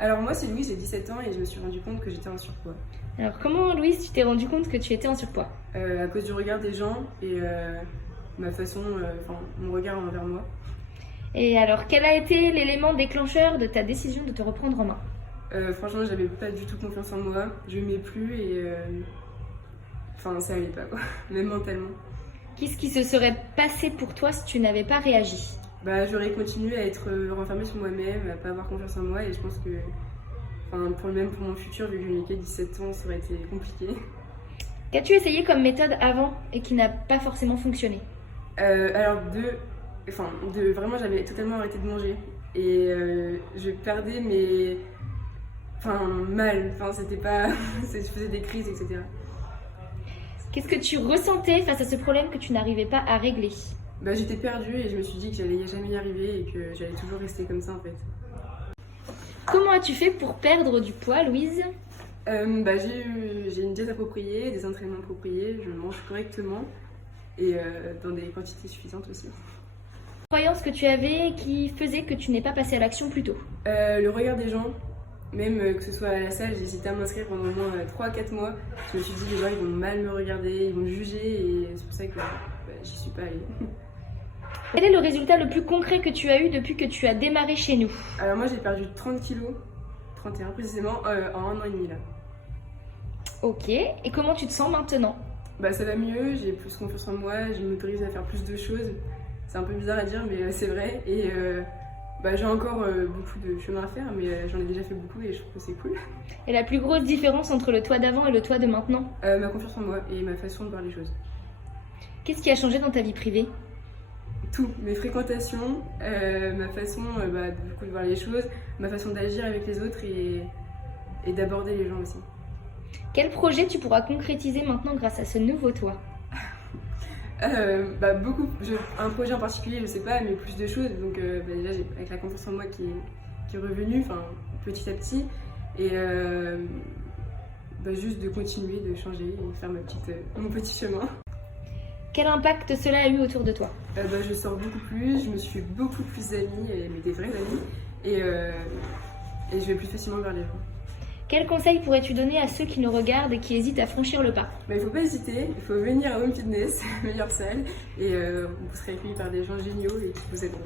Alors moi c'est Louise, j'ai 17 ans et je me suis rendu compte que j'étais en surpoids. Alors comment, Louise, tu t'es rendu compte que tu étais en surpoids? À cause du regard des gens et ma façon, mon regard envers moi. Et alors, quel a été l'élément déclencheur de ta décision de te reprendre en main? Franchement j'avais pas du tout confiance en moi, je m'aimais plus et ça allait pas quoi, même mentalement. Qu'est-ce qui se serait passé pour toi si tu n'avais pas réagi? Bah j'aurais continué à être renfermée sur moi-même, à pas avoir confiance en moi et je pense que pour mon futur, vu que je n'ai que 17 ans, ça aurait été compliqué. Qu'as-tu essayé comme méthode avant et qui n'a pas forcément fonctionné? Vraiment j'avais totalement arrêté de manger et je perdais mes mal, c'était pas je faisais des crises, etc. Qu'est-ce que tu ressentais face à ce problème que tu n'arrivais pas à régler? Bah j'étais perdue et je me suis dit que j'allais jamais y arriver et que j'allais toujours rester comme ça en fait. Comment as-tu fait pour perdre du poids, Louise? J'ai une diète appropriée, des entraînements appropriés, je mange correctement et dans des quantités suffisantes aussi. Croyance que tu avais qui faisait que tu n'es pas passé à l'action plus tôt? Le regard des gens, même que ce soit à la salle, j'ai hésité à m'inscrire pendant au moins 3-4 mois. Je me suis dit les gens ils vont mal me regarder, ils vont me juger et c'est pour ça que j'y suis pas allée. Quel est le résultat le plus concret que tu as eu depuis que tu as démarré chez nous? Alors moi j'ai perdu 30 kilos, 31 précisément, en 1 an et demi là. Ok, et comment tu te sens maintenant? Ça va mieux, j'ai plus confiance en moi, je m'autorise à faire plus de choses. C'est un peu bizarre à dire mais c'est vrai et j'ai encore beaucoup de chemin à faire mais j'en ai déjà fait beaucoup et je trouve que c'est cool. Et la plus grosse différence entre le toi d'avant et le toi de maintenant? Ma confiance en moi et ma façon de voir les choses. Qu'est-ce qui a changé dans ta vie privée? Tout, mes fréquentations, ma façon de voir les choses, ma façon d'agir avec les autres et d'aborder les gens aussi. Quel projet tu pourras concrétiser maintenant grâce à ce nouveau toi? Un projet en particulier, je sais pas, mais plus de choses. Donc déjà, avec la confiance en moi qui est revenue, petit à petit, et juste de continuer, de changer et faire mon petit chemin. Quel impact cela a eu autour de toi? Je sors beaucoup plus, je me suis fait beaucoup plus d'amis, mais des vrais amis, et je vais plus facilement vers les gens. Quel conseil pourrais-tu donner à ceux qui nous regardent et qui hésitent à franchir le pas? Il ne faut pas hésiter, il faut venir à Home Fitness, meilleure salle, et vous serez accueillis par des gens géniaux et qui vous aideront.